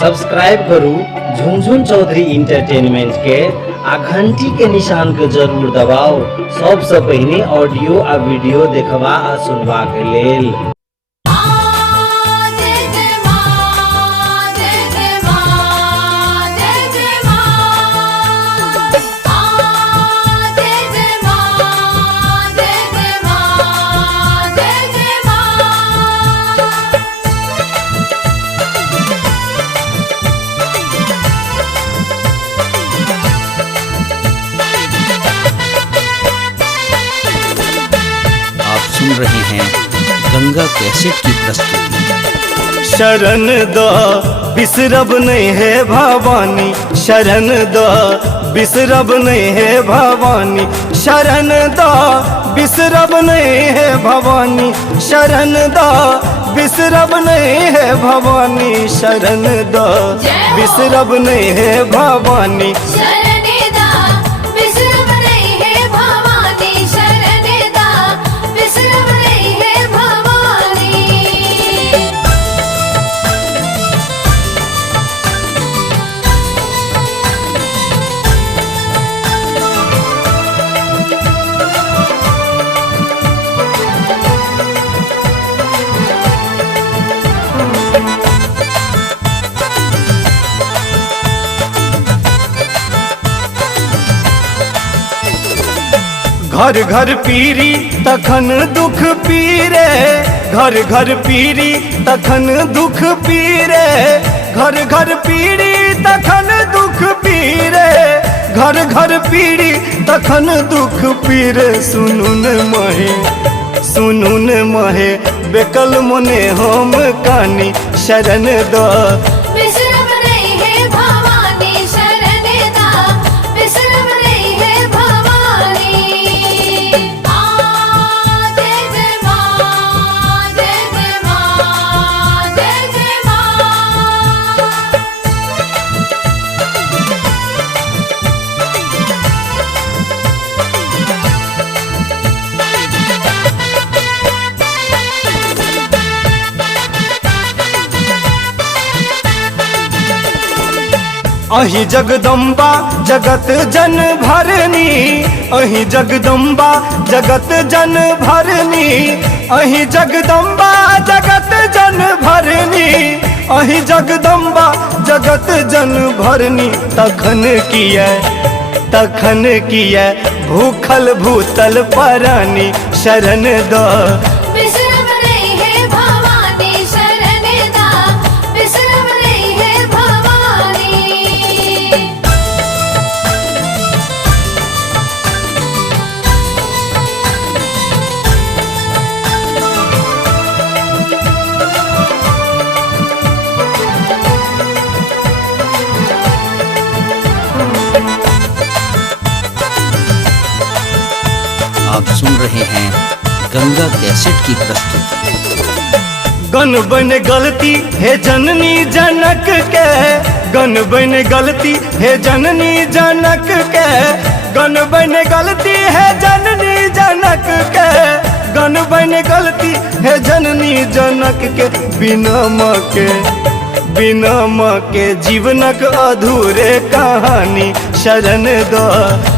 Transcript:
Subscribe करू Jhunjhun Chaudhary entertainment के आ घंटी के निशान के जरूर दबाओ सबसे पहले ऑडियो आ वीडियो देखबा आ सुनबा के लेल। सुन रहे हैं गंगा कैसेट की प्रस्तुति। शरण द बिसरब नहीं है भवानी, शरण द बिसरब नहीं है भवानी, शरण द बिसरब नहीं है भवानी, शरण द बिसरब नहीं है भवानी, शरण द बिसरब नहीं है भवानी। घर घर पीरी तखन दुख पीरे, घर घर पीरी तखन दुख पीरे, घर घर पीरी तखन दुख पीरे, घर घर पीरी तखन दुख पीरे। सुनुन महे सुनुन महे बेकल मने हम कानी, शरण द अहि जगदम्बा जगत जन भरनी, अहि जगदम्बा जगत जन भरनी, अहि जगदम्बा जगत जन भरनी, अहि जगदम्बा जगत जन भरनी। तखन किया भूखल भूतल परानी, शरण द आप सुन रहे हैं गंगा कैसेट की प्रस्तुति। गन बन गलती है जननी जनक के, गन बन गलती है जननी जनक के, गन बन गलती है जननी जनक के, गन बन गलती है जननी जनक के। बिना माँ के जीवनक अधूरे कहानी, शरण द